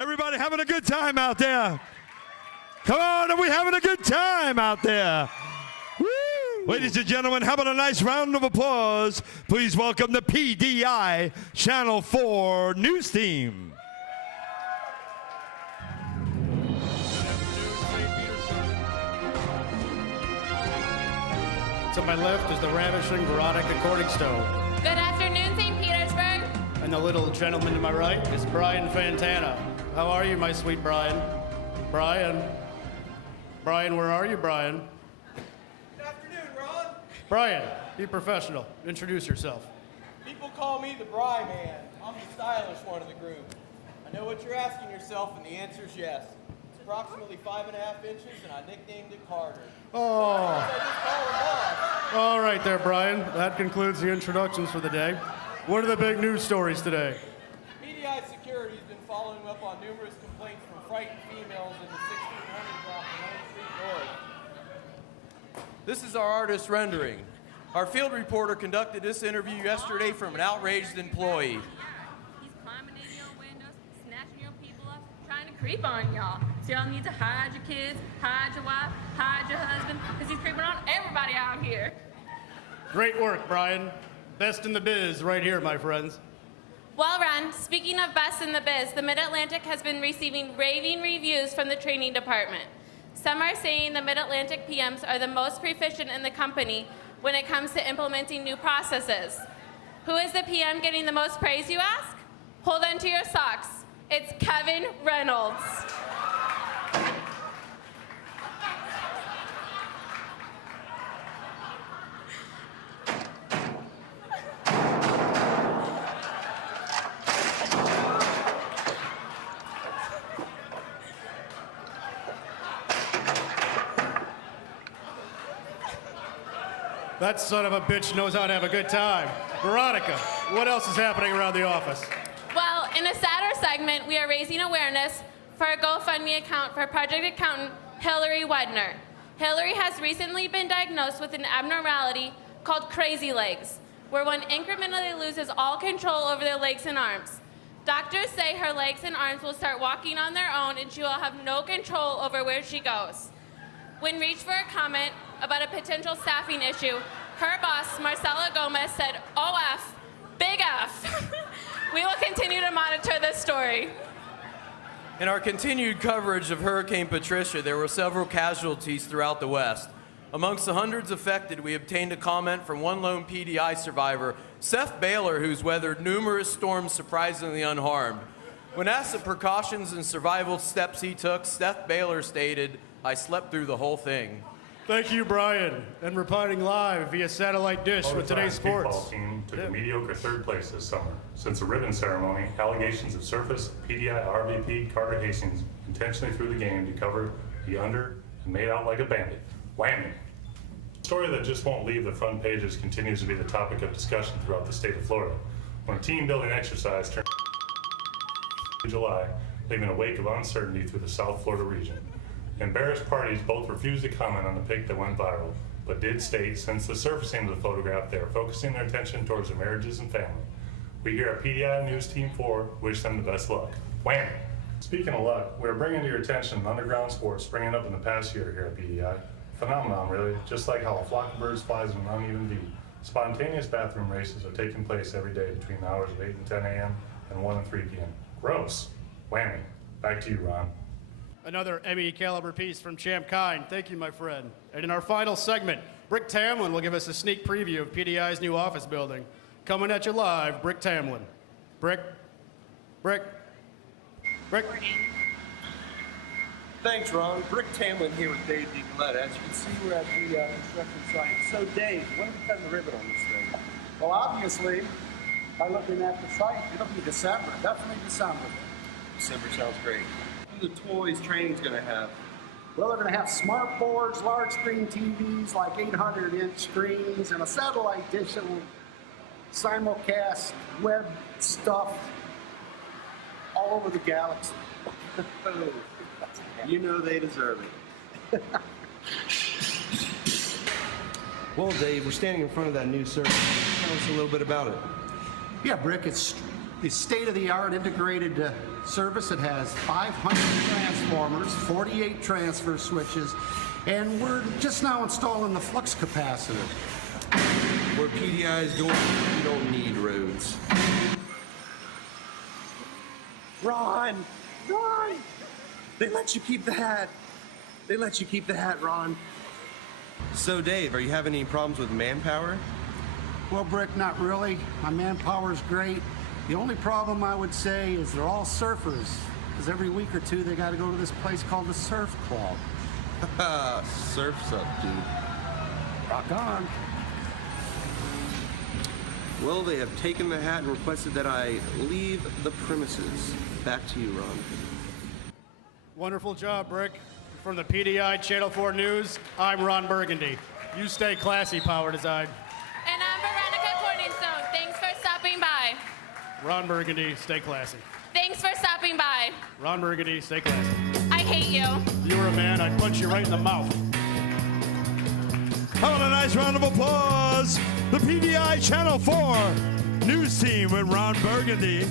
Everybody having a good time out there? Come on, are we having a good time out there? Woo! Ladies and gentlemen, how about a nice round of applause? Please welcome the PDI Channel 4 News Team. To my left is the ravishing Veronica Corningstone. Good afternoon, St. Petersburg. And the little gentleman to my right is Brian Fantana. How are you, my sweet Brian? Brian, where are you, Brian? Good afternoon, Ron. Brian, be professional. Introduce yourself. People call me the Bry Man. I'm the stylish one of the group. I know what you're asking yourself, and the answer is yes. It's approximately 5.5 inches, and I nicknamed it Carter. Oh. So I just call him boss. All right there, Brian. That concludes the introductions for the day. What are the big news stories today? PDI Security has been following up on numerous complaints from frightened females in the 1600 block of Main Street North. This is our artist rendering. Our field reporter conducted this interview yesterday from an outraged employee. He's climbing in your windows, snatching your people up, trying to creep on y'all. So y'all need to hide your kids, hide your wife, hide your husband, because he's creeping on everybody out here. Great work, Brian. Best in the biz right here, my friends. Well, Ron, speaking of best in the biz, the Mid-Atlantic has been receiving raving reviews from the training department. Some are saying the Mid-Atlantic PMs are the most proficient in the company when it comes to implementing new processes. Who is the PM getting the most praise, you ask? Hold on to your socks. It's Kevin Reynolds. That son of a bitch knows how to have a good time. Veronica, what else is happening around the office? Well, in a sadder segment, we are raising awareness for a GoFundMe account for project accountant Hillary Wedner. Hillary has recently been diagnosed with an abnormality called crazy legs, where one incrementally loses all control over their legs and arms. Doctors say her legs and arms will start walking on their own and she will have no control over where she goes. When reached for a comment about a potential staffing issue, her boss, Marcela Gomez, said, OF, big F. We will continue to monitor this story. In our continued coverage of Hurricane Patricia, there were several casualties throughout the West. Amongst the hundreds affected, we obtained a comment from one lone PDI survivor, Seth Baylor, who's weathered numerous storms surprisingly unharmed. When asked the precautions and survival steps he took, Seth Baylor stated, I slept through the whole thing. Thank you, Brian. And reporting live via satellite dish with today's sports. Football team took a mediocre third place this summer. Since the ribbon ceremony, allegations have surfaced. PDI RVP Carter Hastings intentionally threw the game to cover the under and made out like a bandit. Whammy. A story that just won't leave the front pages continues to be the topic of discussion throughout the state of Florida. When a team building exercise turned in July, leaving a wake of uncertainty through the South Florida region. Embarrassed parties both refused to comment on the pic that went viral, but did state since the surfacing of the photograph, they are focusing their attention towards their marriages and family. We here at PDI News Team 4 wish them the best luck. Whammy! Speaking of luck, we are bringing to your attention underground sports springing up in the past year here at PDI. Phenomenon, really, just like how a flock of birds flies in an uneven beat. Spontaneous bathroom races are taking place every day between the hours of 8 and 10 a.m. and 1 and 3 p.m. Gross. Whammy. Back to you, Ron. Another Emmy caliber piece from Champ Kine. Thank you, my friend. And in our final segment, Brick Tamland will give us a sneak preview of PDI's new office building. Coming at you live, Brick Tamland. Brick. Thanks, Ron. Brick Tamland here with Dave DiColetta. As you can see, we're at the construction site. So, Dave, when are we cutting the ribbon on this thing? Well, obviously, by looking at the site, it'll be December, definitely December. December sounds great. What are the toys training's going to have? Well, they're going to have smart boards, large screen TVs, like 800-inch screens, and a satellite dish that will simulcast web stuff all over the galaxy. You know they deserve it. Well, Dave, we're standing in front of that new circuit. Tell us a little bit about it. Yeah, Brick, it's the state-of-the-art integrated service. It has 500 transformers, 48 transfer switches, and we're just now installing the flux capacitor. Where PDI is going, you don't need roads. Ron! Ron! They let you keep the hat. They let you keep the hat, Ron. So, Dave, are you having any problems with manpower? Well, Brick, not really. My manpower's great. The only problem I would say is they're all surfers, because every week or two they got to go to this place called the Surf Club. Surf's up, dude. Rock on. Well, they have taken the hat and requested that I leave the premises. Back to you, Ron. Wonderful job, Brick. From the PDI Channel 4 News, I'm Ron Burgundy. You stay classy, Power Design. And I'm Veronica Corningstone. Thanks for stopping by. Ron Burgundy, stay classy. Thanks for stopping by. Ron Burgundy, stay classy. I hate you. If you were a man, I'd punch you right in the mouth. How about a nice round of applause? The PDI Channel 4 News Team with Ron Burgundy.